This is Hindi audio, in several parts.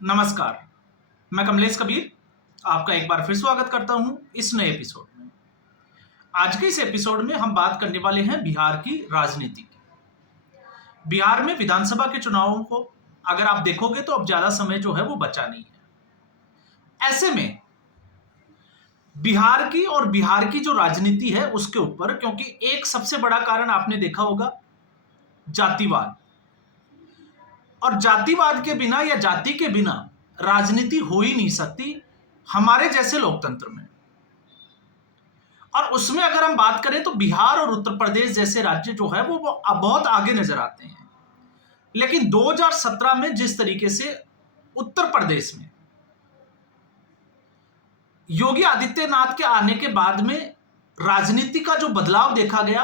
नमस्कार, मैं कमलेश कबीर आपका एक बार फिर स्वागत करता हूं इस नए एपिसोड में। आज के इस एपिसोड में हम बात करने वाले हैं बिहार की राजनीति की। बिहार में विधानसभा के चुनावों को अगर आप देखोगे तो अब ज़्यादा समय जो है वो बचा नहीं है। ऐसे में बिहार की और बिहार की जो राजनीति है उसके ऊपर, क्योंकि एक सबसे बड़ा कारण आपने देखा होगा जातिवाद, और जातिवाद के बिना या जाति के बिना राजनीति हो ही नहीं सकती हमारे जैसे लोकतंत्र में। और उसमें अगर हम बात करें तो बिहार और उत्तर प्रदेश जैसे राज्य जो है वो अब बहुत आगे नजर आते हैं। लेकिन 2017 में जिस तरीके से उत्तर प्रदेश में योगी आदित्यनाथ के आने के बाद में राजनीति का जो बदलाव देखा गया,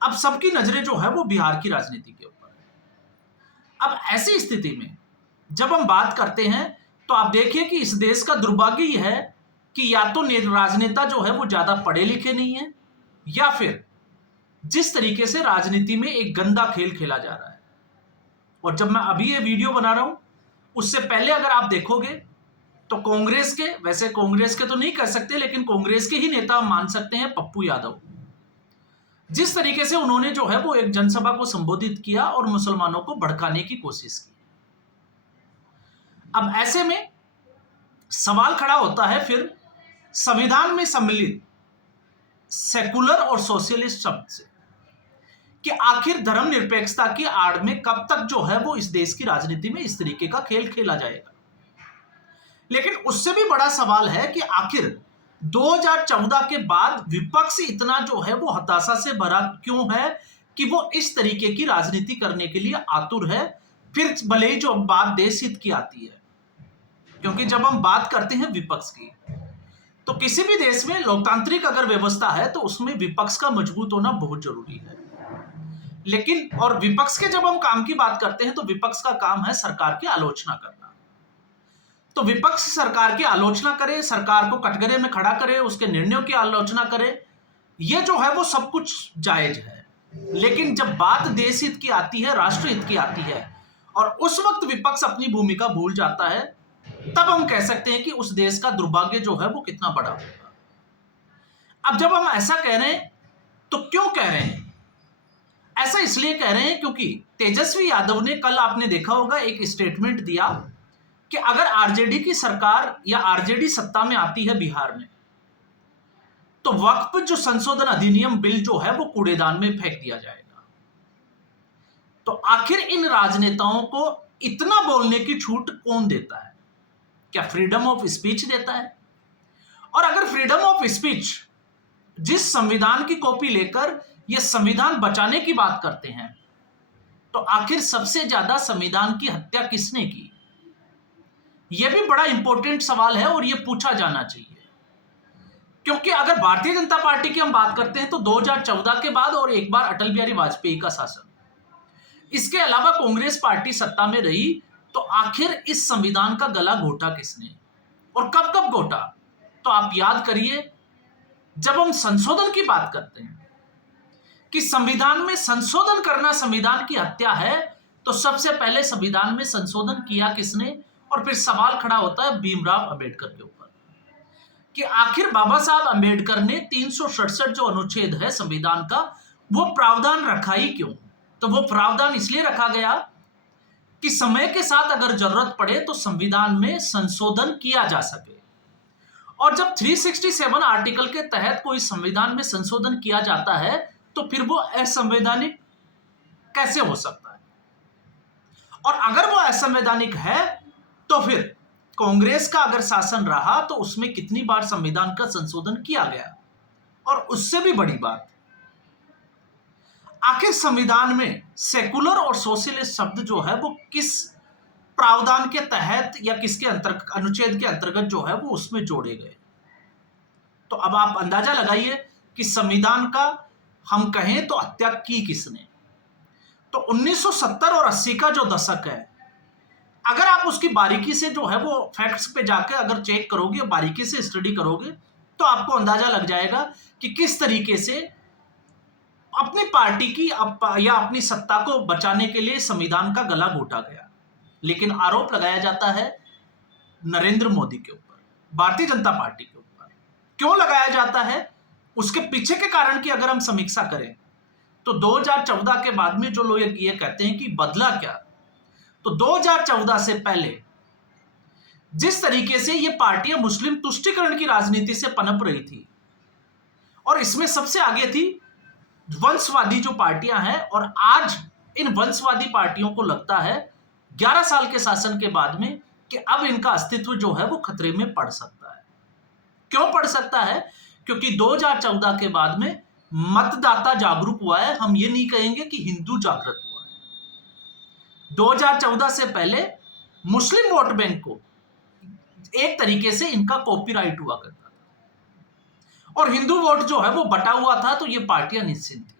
अब सबकी नजरें जो है वो बिहार की राजनीति के ऊपर है। अब ऐसी स्थिति में जब हम बात करते हैं तो आप देखिए कि इस देश का दुर्भाग्य यह है कि या तो राजनेता जो है वो ज्यादा पढ़े लिखे नहीं है, या फिर जिस तरीके से राजनीति में एक गंदा खेल खेला जा रहा है। और जब मैं अभी ये वीडियो बना रहा हूं उससे पहले अगर आप देखोगे तो कांग्रेस के, वैसे कांग्रेस के तो नहीं कह सकते लेकिन कांग्रेस के ही नेता मान सकते हैं, पप्पू यादव, जिस तरीके से उन्होंने जो है वो एक जनसभा को संबोधित किया और मुसलमानों को भड़काने की कोशिश की। अब ऐसे में सवाल खड़ा होता है फिर संविधान में सम्मिलित सेकुलर और सोशलिस्ट शब्द से, कि आखिर धर्मनिरपेक्षता की आड़ में कब तक जो है वो इस देश की राजनीति में इस तरीके का खेल खेला जाएगा। लेकिन उससे भी बड़ा सवाल है कि आखिर 2014 के बाद विपक्ष इतना जो है वो हताशा से भरा क्यों है कि वो इस तरीके की राजनीति करने के लिए आतुर है, फिर भले ही जो बात देश हित की आती है। क्योंकि जब हम बात करते हैं विपक्ष की तो किसी भी देश में लोकतांत्रिक अगर व्यवस्था है तो उसमें विपक्ष का मजबूत होना बहुत जरूरी है। लेकिन और विपक्ष के जब हम काम की बात करते हैं तो विपक्ष का काम है सरकार की आलोचना करना। तो विपक्ष सरकार की आलोचना करे, सरकार को कटघरे में खड़ा करे, उसके निर्णयों की आलोचना करे, यह जो है वो सब कुछ जायज है। लेकिन जब बात देश हित की आती है, राष्ट्र हित की आती है, और उस वक्त विपक्ष अपनी भूमिका भूल जाता है, तब हम कह सकते हैं कि उस देश का दुर्भाग्य जो है वो कितना बड़ा होगा। अब जब हम ऐसा कह रहे हैं तो क्यों कह रहे हैं? ऐसा इसलिए कह रहे हैं क्योंकि तेजस्वी यादव ने कल, आपने देखा होगा, एक स्टेटमेंट दिया कि अगर आरजेडी की सरकार या आरजेडी सत्ता में आती है बिहार में तो वक्फ जो संशोधन अधिनियम बिल जो है वो कूड़ेदान में फेंक दिया जाएगा। तो आखिर इन राजनेताओं को इतना बोलने की छूट कौन देता है? क्या फ्रीडम ऑफ स्पीच देता है? और अगर फ्रीडम ऑफ स्पीच जिस संविधान की कॉपी लेकर यह संविधान बचाने की बात करते हैं, तो आखिर सबसे ज्यादा संविधान की हत्या किसने की? यह भी बड़ा इंपॉर्टेंट सवाल है और यह पूछा जाना चाहिए। क्योंकि अगर भारतीय जनता पार्टी की हम बात करते हैं तो 2014 के बाद और एक बार अटल बिहारी वाजपेयी का शासन, इसके अलावा कांग्रेस पार्टी सत्ता में रही, तो आखिर इस संविधान का गला घोटा किसने और कब कब घोटा? तो आप याद करिए, जब हम संशोधन की बात करते हैं कि संविधान में संशोधन करना संविधान की हत्या है, तो सबसे पहले संविधान में संशोधन किया किसने? और फिर सवाल खड़ा होता है भीमराव अंबेडकर के ऊपर कि आखिर बाबा साहब अंबेडकर ने 367 जो अनुच्छेद है संविधान का, वो प्रावधान रखा ही क्यों? तो वो प्रावधान इसलिए रखा गया कि समय के साथ अगर जरूरत पड़े तो संविधान में संशोधन किया जा सके। और जब 367 आर्टिकल के तहत कोई संविधान में संशोधन किया जाता है तो फिर वो असंवैधानिक कैसे हो सकता है? और अगर वो असंवैधानिक है तो फिर कांग्रेस का अगर शासन रहा तो उसमें कितनी बार संविधान का संशोधन किया गया? और उससे भी बड़ी बात, आखिर संविधान में सेकुलर और सोशलिस्ट शब्द जो है वो किस प्रावधान के तहत या किसके अनुच्छेद के अंतर्गत जो है वो उसमें जोड़े गए? तो अब आप अंदाजा लगाइए कि संविधान का हम कहें तो हत्या की किसने? तो 1970 और 80 का जो दशक है, अगर आप उसकी बारीकी से जो है वो फैक्ट्स पे जाकर अगर चेक करोगे, बारीकी से स्टडी करोगे, तो आपको अंदाजा लग जाएगा कि किस तरीके से अपनी पार्टी की या अपनी सत्ता को बचाने के लिए संविधान का गला घोटा गया। लेकिन आरोप लगाया जाता है नरेंद्र मोदी के ऊपर, भारतीय जनता पार्टी के ऊपर क्यों लगाया जाता है, उसके पीछे के कारण की अगर हम समीक्षा करें तो 2014 के बाद में जो लोग ये कहते हैं कि बदला क्या, तो 2014 से पहले जिस तरीके से ये पार्टियां मुस्लिम तुष्टीकरण की राजनीति से पनप रही थी, और इसमें सबसे आगे थी वंशवादी जो पार्टियां हैं, और आज इन वंशवादी पार्टियों को लगता है 11 साल के शासन के बाद में कि अब इनका अस्तित्व जो है वो खतरे में पड़ सकता है। क्यों पड़ सकता है? क्योंकि 2014 के बाद में मतदाता जागरूक हुआ है। हम ये नहीं कहेंगे कि हिंदू जागृत हुआ है। 2014 से पहले मुस्लिम वोट बैंक को एक तरीके से इनका कॉपीराइट हुआ करता था, और हिंदू वोट जो है वो बटा हुआ था, तो ये पार्टियां निश्चिंत थी।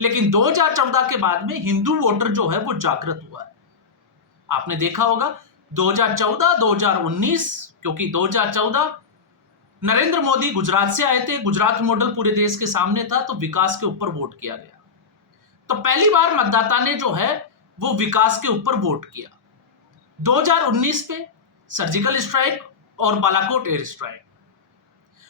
लेकिन 2014 के बाद में हिंदू वोटर जो है वो जागृत हुआ है। आपने देखा होगा 2014, 2019, क्योंकि 2014 नरेंद्र मोदी गुजरात से आए थे, गुजरात मॉडल पूरे देश के सामने था, तो विकास के ऊपर वोट किया गया। तो पहली बार मतदाता ने जो है वो विकास के ऊपर वोट किया। 2019 पे सर्जिकल स्ट्राइक और बालाकोट एयर स्ट्राइक,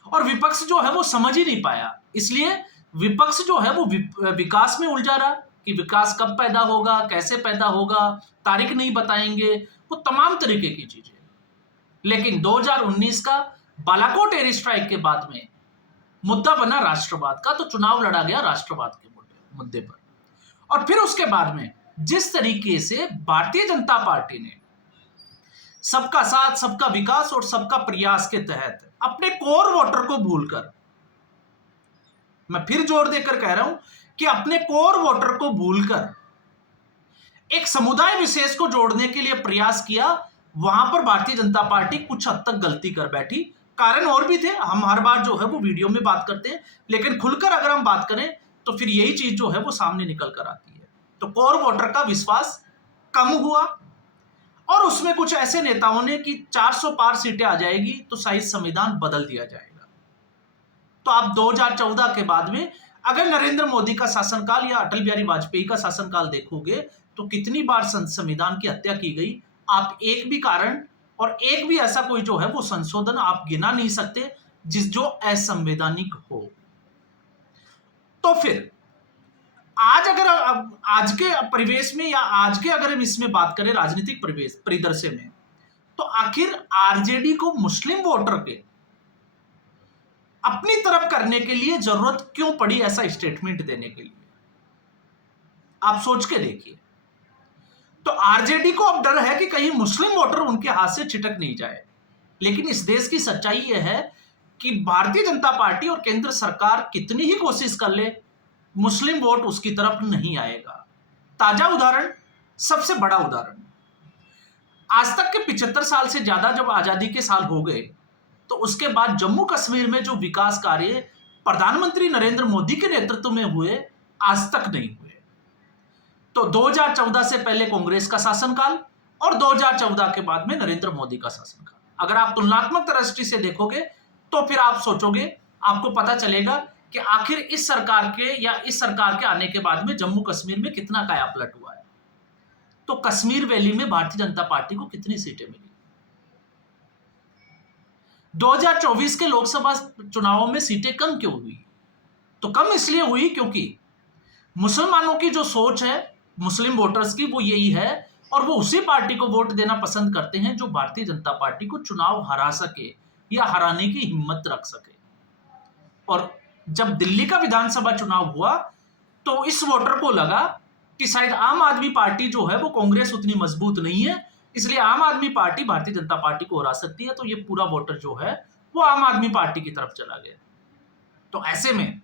और विपक्ष जो है वो समझ ही नहीं पाया। इसलिए विपक्ष जो है वो विकास में उलझा रहा कि विकास कब पैदा होगा, कैसे पैदा होगा, तारीख नहीं बताएंगे, वो तमाम तरीके की चीजें। लेकिन 2019 का बालाकोट एयर स्ट्राइक के बाद में मुद्दा बना राष्ट्रवाद का, तो चुनाव लड़ा गया राष्ट्रवाद के मुद्दे पर। और फिर उसके बाद में जिस तरीके से भारतीय जनता पार्टी ने सबका साथ, सबका विकास और सबका प्रयास के तहत अपने कोर वोटर को भूलकर, मैं फिर जोर देकर कह रहा हूं कि अपने कोर वोटर को भूलकर एक समुदाय विशेष को जोड़ने के लिए प्रयास किया, वहां पर भारतीय जनता पार्टी कुछ हद तक गलती कर बैठी। कारण और भी थे, हम हर बार जो है वो वीडियो में बात करते हैं, लेकिन खुलकर अगर हम बात करें तो फिर यही चीज जो है वो सामने निकल कर आती है। तो कोर वोटर का विश्वास कम हुआ, और उसमें कुछ ऐसे नेताओं ने कि 400 पार सीटें आ जाएगी तो शायद संविधान बदल दिया जाएगा। तो आप 2014 के बाद में अगर नरेंद्र मोदी का शासनकाल या अटल बिहारी वाजपेयी का शासनकाल देखोगे तो कितनी बार संविधान की हत्या की गई, आप एक भी कारण और एक भी ऐसा कोई जो है वो संशोधन आप गिना नहीं सकते जो असंवैधानिक हो। तो फिर आज अगर आज के परिवेश में या आज के अगर हम इसमें बात करें राजनीतिक परिदृश्य में, तो आखिर आरजेडी को मुस्लिम वोटर के अपनी तरफ करने के लिए जरूरत क्यों पड़ी ऐसा स्टेटमेंट देने के लिए? आप सोच के देखिए। तो आरजेडी को अब डर है कि कहीं मुस्लिम वोटर उनके हाथ से छिटक नहीं जाए। लेकिन इस देश की सच्चाई यह है कि भारतीय जनता पार्टी और केंद्र सरकार कितनी ही कोशिश कर ले, मुस्लिम वोट उसकी तरफ नहीं आएगा। ताजा उदाहरण, सबसे बड़ा उदाहरण, आज तक के 75 साल से ज्यादा जब आजादी के साल हो गए, तो उसके बाद जम्मू कश्मीर में जो विकास कार्य प्रधानमंत्री नरेंद्र मोदी के नेतृत्व में हुए, आज तक नहीं हुए। तो 2014 से पहले कांग्रेस का शासनकाल और 2014 के बाद में नरेंद्र मोदी का शासनकाल, अगर आप तुलनात्मक दृष्टि से देखोगे तो फिर आप सोचोगे, आपको पता चलेगा कि आखिर इस सरकार के आने के बाद में जम्मू कश्मीर में कितना कायापलट हुआ है। तो कश्मीर वैली में भारतीय जनता पार्टी को कितनी सीटें मिली? 2024 के लोकसभा चुनावों में सीटें कम क्यों हुई? तो कम इसलिए हुई क्योंकि मुसलमानों की जो सोच है, मुस्लिम वोटर्स की, वो यही है, और वो उसी पार्टी को वोट देना पसंद करते हैं जो भारतीय जनता पार्टी को चुनाव हरा सके या हराने की हिम्मत रख सके। और जब दिल्ली का विधानसभा चुनाव हुआ तो इस वोटर को लगा कि शायद आम आदमी पार्टी जो है वो कांग्रेस उतनी मजबूत नहीं है, इसलिए आम आदमी पार्टी भारतीय जनता पार्टी को हरा सकती है, तो ये पूरा वोटर जो है वो आम आदमी पार्टी की तरफ चला गया। तो ऐसे में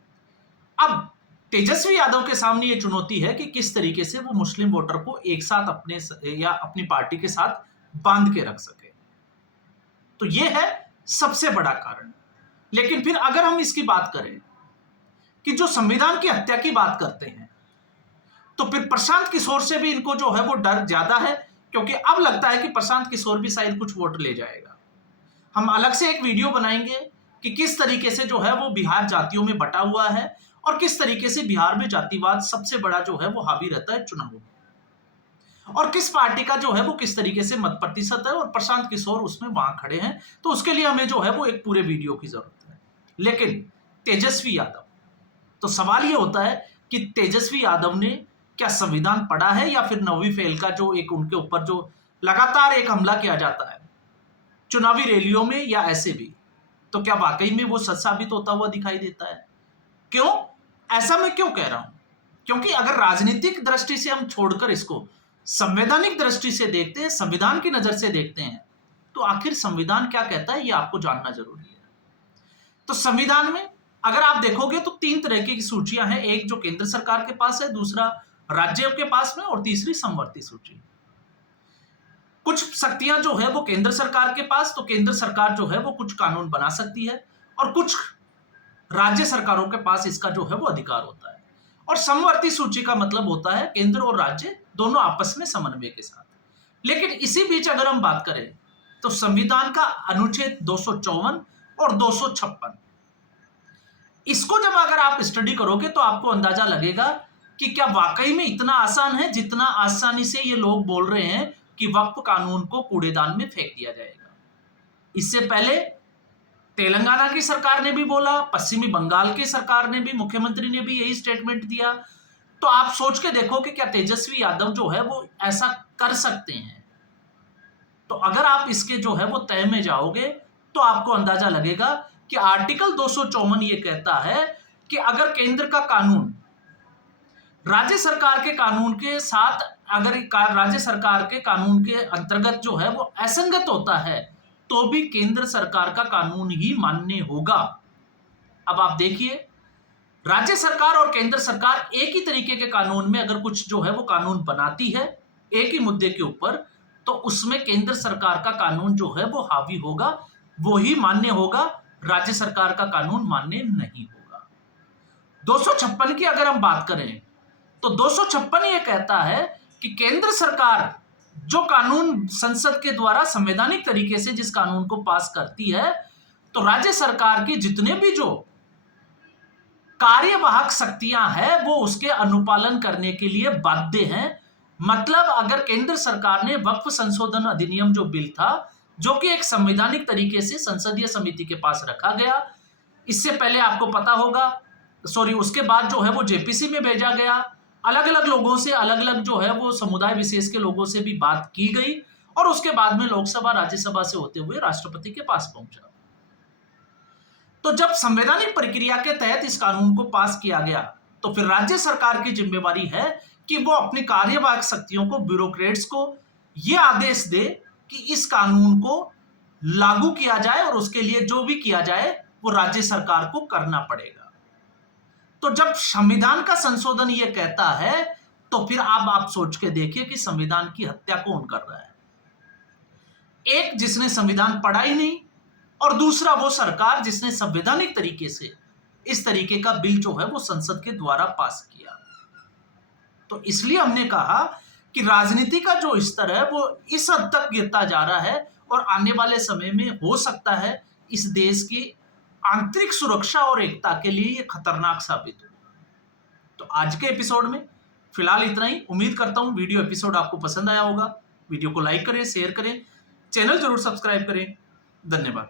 अब तेजस्वी यादव के सामने ये चुनौती है कि किस तरीके से वो मुस्लिम वोटर को एक साथ अपनी पार्टी के साथ बांध के रख सके। तो ये है सबसे बड़ा कारण। लेकिन फिर अगर हम इसकी बात करें कि जो संविधान की हत्या की बात करते हैं, तो फिर प्रशांत किशोर से भी इनको जो है वो डर ज्यादा है, क्योंकि अब लगता है कि प्रशांत किशोर भी शायद कुछ वोट ले जाएगा। हम अलग से एक वीडियो बनाएंगे कि किस तरीके से जो है वो बिहार जातियों में बटा हुआ है और किस तरीके से बिहार में जातिवाद सबसे बड़ा जो है वो हावी रहता है चुनावों में। और किस पार्टी का जो है वो किस तरीके से मत प्रतिशत है, और प्रशांत किशोर उसमें वहां खड़े हैं। तो उसके लिए हमें जो है वो एक पूरे वीडियो की जरूरत है। लेकिन तेजस्वी यादव, तो सवाल ये होता है कि तेजस्वी यादव ने क्या संविधान पढ़ा है, या फिर 9वीं फेल का जो एक उनके ऊपर जो लगातार एक हमला किया जाता है चुनावी रैलियों में या ऐसे भी, तो क्या वाकई में वो सच साबित होता हुआ दिखाई देता है? क्यों? ऐसा मैं क्यों कह रहा हूं? क्योंकि अगर राजनीतिक दृष्टि से हम छोड़कर इसको संवैधानिक दृष्टि से देखते हैं, संविधान की नजर से देखते हैं, तो आखिर संविधान क्या कहता है ये आपको जानना जरूरी है। तो संविधान में अगर आप देखोगे तो 3 तरह की सूचियां हैं, एक जो केंद्र सरकार के पास है, दूसरा राज्यों के पास में, और तीसरी समवर्ती सूची। कुछ शक्तियां जो है वो केंद्र सरकार के पास, तो केंद्र सरकार जो है वो कुछ कानून बना सकती है, और कुछ राज्य सरकारों के पास इसका जो है वो अधिकार होता है। और समवर्ती सूची का मतलब होता है केंद्र और राज्य दोनों आपस में समन्वय के साथ। लेकिन इसी बीच अगर हम बात करें तो संविधान का अनुच्छेद 254 और 256, इसको जब अगर आप स्टडी करोगे तो आपको अंदाजा लगेगा कि क्या वाकई में इतना आसान है जितना आसानी से ये लोग बोल रहे हैं कि वक्फ कानून को कूड़ेदान में फेंक दिया जाएगा। इससे पहले तेलंगाना की सरकार ने भी बोला, पश्चिमी बंगाल की सरकार ने भी, मुख्यमंत्री ने भी यही स्टेटमेंट दिया। तो आप सोच के देखो कि क्या तेजस्वी यादव जो है वो ऐसा कर सकते हैं? तो अगर आप इसके जो है वो तय में जाओगे तो आपको अंदाजा लगेगा कि आर्टिकल 254 ये कहता है कि अगर केंद्र का कानून राज्य सरकार के कानून के साथ, अगर राज्य सरकार के कानून के अंतर्गत जो है वो असंगत होता है, तो भी केंद्र सरकार का कानून ही मान्य होगा। अब आप देखिए, राज्य सरकार और केंद्र सरकार एक ही तरीके के कानून में अगर कुछ जो है वो कानून बनाती है एक ही मुद्दे के ऊपर, तो उसमें केंद्र सरकार का कानून जो है वो हावी होगा, वो ही मान्य होगा, राज्य सरकार का कानून मान्य नहीं होगा। 256 की अगर हम बात करें तो 256 ये कहता है कि केंद्र सरकार जो कानून संसद के द्वारा संवैधानिक तरीके से जिस कानून को पास करती है, तो राज्य सरकार की जितने भी जो कार्यवाहक शक्तियां हैं वो उसके अनुपालन करने के लिए बाध्य हैं। मतलब अगर केंद्र सरकार ने वक्फ संशोधन अधिनियम जो बिल था, जो कि एक संवैधानिक तरीके से संसदीय समिति के पास रखा गया, इससे पहले आपको पता होगा, उसके बाद जो है वो जेपीसी में भेजा गया, अलग अलग लोगों से, अलग अलग जो है वो समुदाय विशेष के लोगों से भी बात की गई, और उसके बाद में लोकसभा राज्यसभा से होते हुए राष्ट्रपति के पास पहुंचा। तो जब संवैधानिक प्रक्रिया के तहत इस कानून को पास किया गया, तो फिर राज्य सरकार की जिम्मेवारी है कि वो अपनी कार्यवाहक शक्तियों को, ब्यूरोक्रेट्स को यह आदेश दे कि इस कानून को लागू किया जाए, और उसके लिए जो भी किया जाए वो राज्य सरकार को करना पड़ेगा। तो जब संविधान का संशोधन ये कहता है, तो फिर आप सोच के देखिए कि संविधान की हत्या कौन कर रहा है? एक जिसने संविधान पढ़ा ही नहीं, और दूसरा वो सरकार जिसने संवैधानिक तरीके से इस तरीके का बिल जो है वो संसद के द्वारा पास किया। तो इसलिए हमने कहा कि राजनीति का जो स्तर है वो इस हद तक गिरता जा रहा है, और आने वाले समय में हो सकता है इस देश की आंतरिक सुरक्षा और एकता के लिए ये खतरनाक साबित हो। तो आज के एपिसोड में फिलहाल इतना ही। उम्मीद करता हूं वीडियो एपिसोड आपको पसंद आया होगा। वीडियो को लाइक करें, शेयर करें, चैनल जरूर सब्सक्राइब करें। धन्यवाद।